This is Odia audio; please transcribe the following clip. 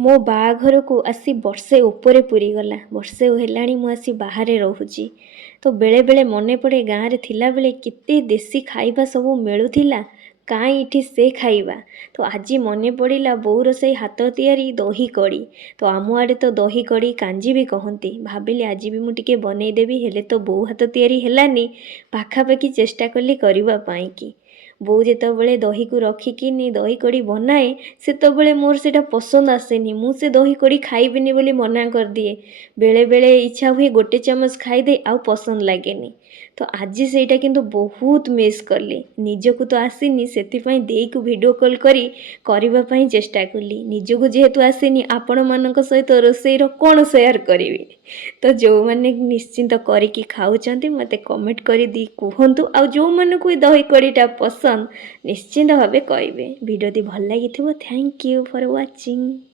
ମୋ ବାହାଘରକୁ ଆସି ବର୍ଷେ ଉପରେ ପୁରିଗଲା। ବର୍ଷେ ହେଲାଣି ମୁଁ ଆସି ବାହାରେ ରହୁଛି। ତ ବେଳେବେଳେ ମନେ ପଡ଼େ ଗାଁରେ ଥିଲାବେଳେ କେତେ ଦେଶୀ ଖାଇବା ସବୁ ମିଳୁଥିଲା। କାହିଁ ଏଠି ସେ ଖାଇବା। ତ ଆଜି ମନେ ପଡ଼ିଲା ବୋଉର ସେଇ ହାତ ତିଆରି ଦହି କଡ଼ି। ତ ଆମ ଆଡ଼େ ତ ଦହି କଡ଼ି କାଞ୍ଜି ବି କହନ୍ତି। ଭାବିଲି ଆଜି ବି ମୁଁ ଟିକେ ବନେଇଦେବି, ହେଲେ ତ ବୋଉ ହାତ ତିଆରି ହେଲାନି। ପାଖାପାଖି ଚେଷ୍ଟା କଲି କରିବା ପାଇଁକି। ବୋଉ ଯେତେବେଳେ ଦହିକୁ ରଖିକିନି ଦହି କଡ଼ି ବନାଏ, ସେତେବେଳେ ମୋର ସେଇଟା ପସନ୍ଦ ଆସେନି। ମୁଁ ସେ ଦହି କଡ଼ି ଖାଇବିନି ବୋଲି ମନା କରିଦିଏ। ବେଳେବେଳେ ଇଚ୍ଛା ହୁଏ ଗୋଟେ ଚାମଚ ଖାଇଦେ, ଆଉ ପସନ୍ଦ ଲାଗେନି। ତ ଆଜି ସେଇଟା କିନ୍ତୁ ବହୁତ ମିସ୍ କଲି। ନିଜକୁ ତ ଆସିନି, ସେଥିପାଇଁ ଦେଇକୁ ଭିଡ଼ିଓ କଲ୍ କରି କରିବା ପାଇଁ ଚେଷ୍ଟା କଲି। ନିଜକୁ ଯେହେତୁ ଆସିନି, ଆପଣମାନଙ୍କ ସହିତ ରୋଷେଇର କ'ଣ ସେୟାର କରିବି। ତ ଯେଉଁମାନେ ନିଶ୍ଚିନ୍ତ କରିକି ଖାଉଛନ୍ତି ମୋତେ କମେଣ୍ଟ କରି କୁହନ୍ତୁ। ଆଉ ଯେଉଁମାନଙ୍କୁ ଦହି କଡ଼ିଟା ପସନ୍ଦ ନିଶ୍ଚିନ୍ତ ଭାବେ କହିବେ। ଭିଡ଼ିଓଟି ଭଲ ଲାଗିଥିବ। Thank you for watching.